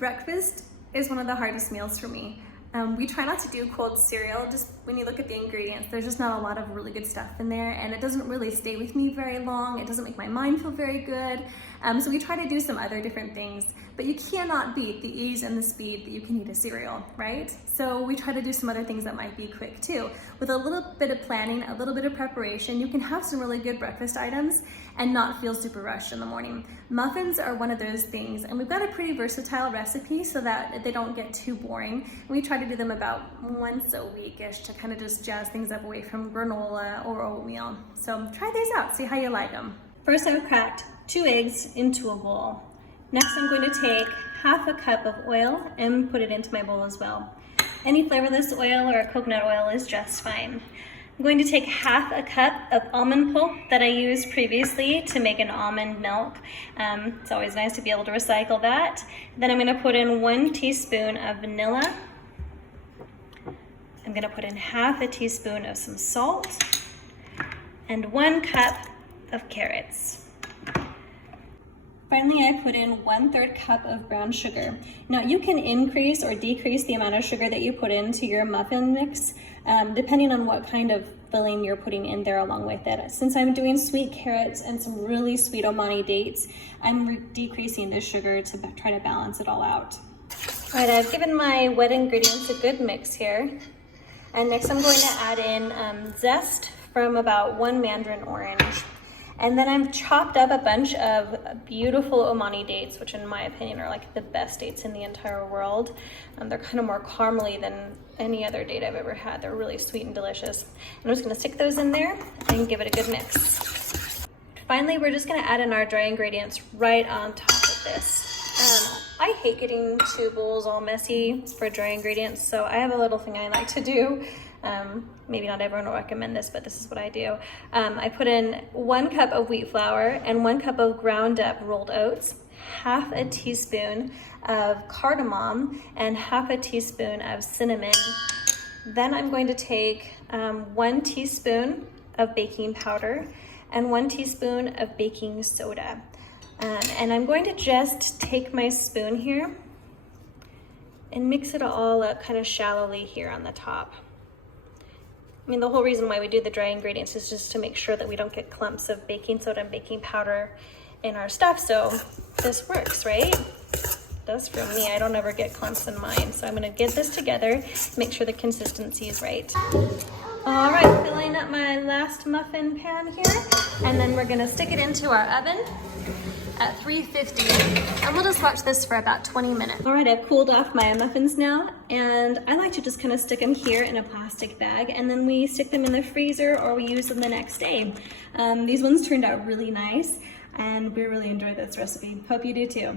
Breakfast is one of the hardest meals for me. We try not to do cold cereal. Just when you look at the ingredients, there's just not a lot of really good stuff in there, and it doesn't really stay with me very long. It doesn't make my mind feel very good. So we try to do some other different things, but you cannot beat the ease and the speed that you can eat a cereal, right? So we try to do some other things that might be quick too. With a little bit of planning, a little bit of preparation, you can have some really good breakfast items and not feel super rushed in the morning. Muffins are one of those things, and we've got a pretty versatile recipe so that they don't get too boring. We try to do them about once a week-ish to kind of just jazz things up away from granola or oatmeal. So try these out, see how you like them. First, I've cracked 2 eggs into a bowl. Next, I'm going to take half a cup of oil and put it into my bowl as well. Any flavorless oil or coconut oil is just fine. I'm going to take half a cup of almond pulp that I used previously to make an almond milk. It's always nice to be able to recycle that. Then I'm going to put in 1 teaspoon of vanilla. I'm going to put in half a teaspoon of some salt and 1 cup of carrots. Finally, I put in 1/3 cup of brown sugar. Now you can increase or decrease the amount of sugar that you put into your muffin mix, depending on what kind of filling you're putting in there along with it. Since I'm doing sweet carrots and some really sweet Omani dates, I'm decreasing the sugar to try to balance it all out. All right, I've given my wet ingredients a good mix here. And next I'm going to add in Zest from about 1 mandarin orange. And then I've chopped up a bunch of beautiful Omani dates, which in my opinion are like the best dates in the entire world. They're kind of more caramely than any other date I've ever had. They're really sweet and delicious. And I'm just gonna stick those in there and give it a good mix. Finally, we're just gonna add in our dry ingredients right on top of this. I hate getting 2 bowls all messy for dry ingredients, so I have a little thing I like to do. Maybe not everyone will recommend this, but this is what I do. I put in 1 cup of wheat flour and 1 cup of ground up rolled oats, half a teaspoon of cardamom, and half a teaspoon of cinnamon. Then I'm going to take 1 teaspoon of baking powder and 1 teaspoon of baking soda. And I'm going to just take my spoon here and mix it all up kind of shallowly here on the top. I mean, the whole reason why we do the dry ingredients is just to make sure that we don't get clumps of baking soda and baking powder in our stuff. So this works, right? It does for me. I don't ever get clumps in mine. So I'm gonna get this together, make sure the consistency is right. All right, filling up my last muffin pan here, and then we're gonna stick it into our oven at 350, and we'll just watch this for about 20 minutes. All right, I've cooled off my muffins now, and I like to just kind of stick them here in a plastic bag, and then we stick them in the freezer or we use them the next day. These ones turned out really nice, and we really enjoyed this recipe. Hope you do too.